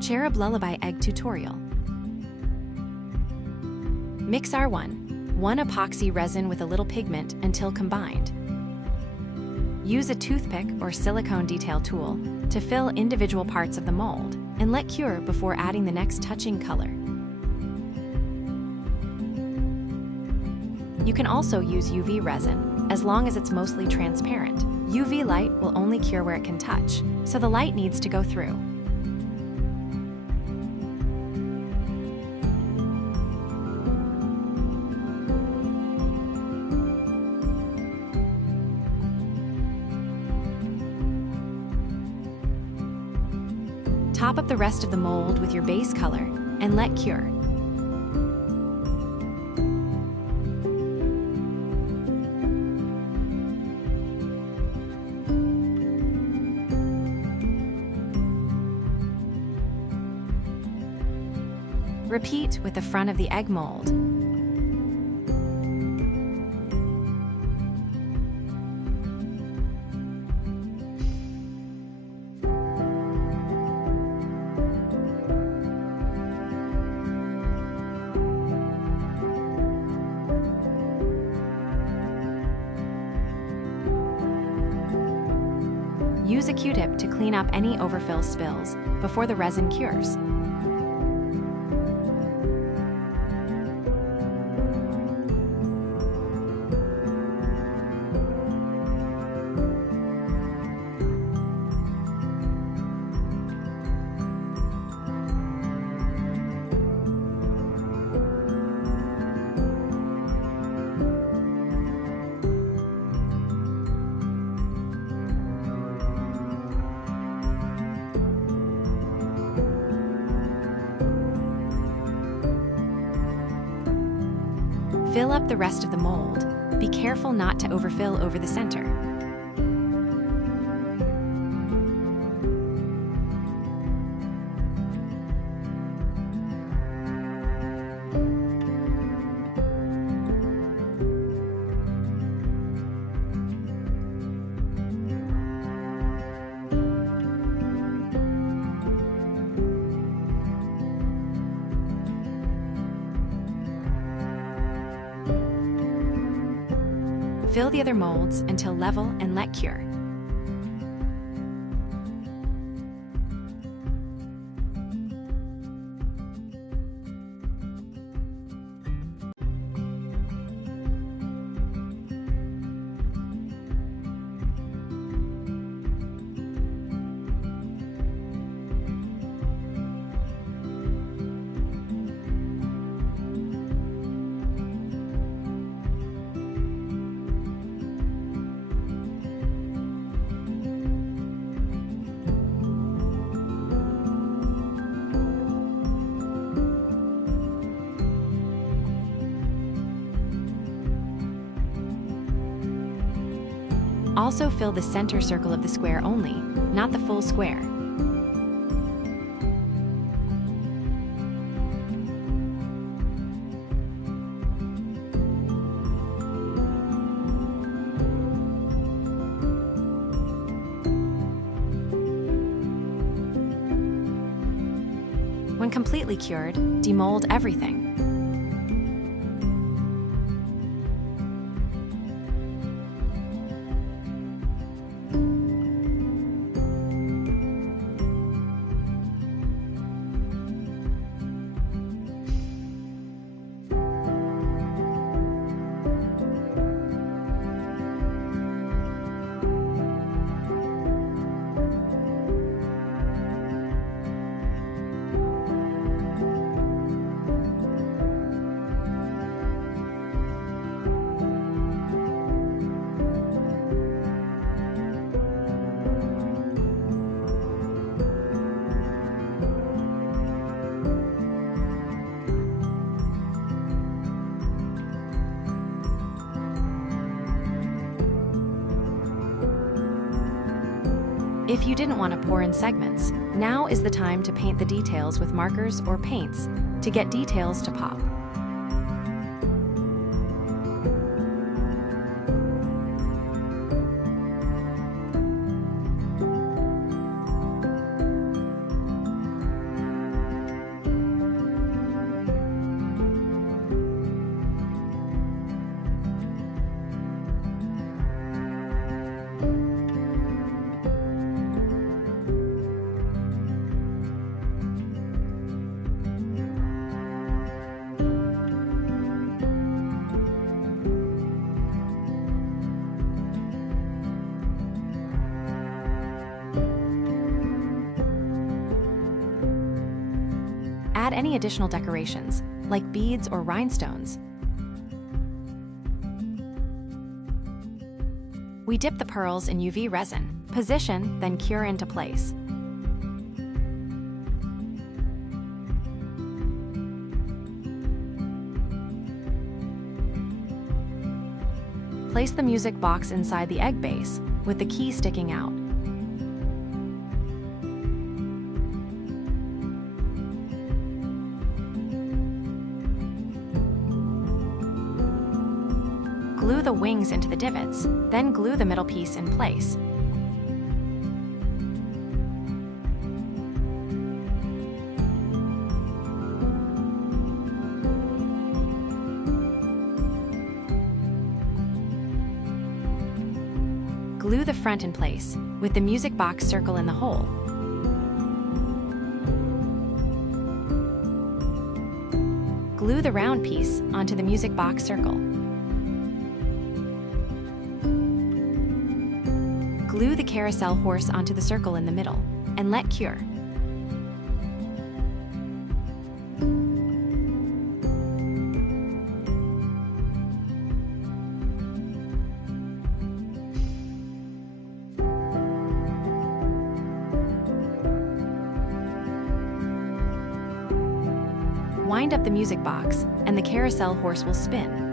Cherub Lullaby Egg Tutorial. Mix R1, 1 epoxy resin with a little pigment until combined. Use a toothpick or silicone detail tool to fill individual parts of the mold and let cure before adding the next touching color. You can also use UV resin, as long as it's mostly transparent. UV light will only cure where it can touch, so the light needs to go through. Top up the rest of the mold with your base color and let cure. Repeat with the front of the egg mold. Use a Q-tip to clean up any overfill spills before the resin cures. Fill up the rest of the mold. Be careful not to overfill over the center. Fill the other molds until level and let cure. Also fill the center circle of the square only, not the full square. When completely cured, demold everything. If you didn't want to pour in segments, now is the time to paint the details with markers or paints to get details to pop. add any additional decorations, like beads or rhinestones. We dip the pearls in UV resin, position, then cure into place. Place the music box inside the egg base, with the key sticking out. Glue the wings into the divots, then glue the middle piece in place. Glue the front in place, with the music box circle in the hole. Glue the round piece onto the music box circle. Glue the carousel horse onto the circle in the middle, and let cure. Wind up the music box, and the carousel horse will spin.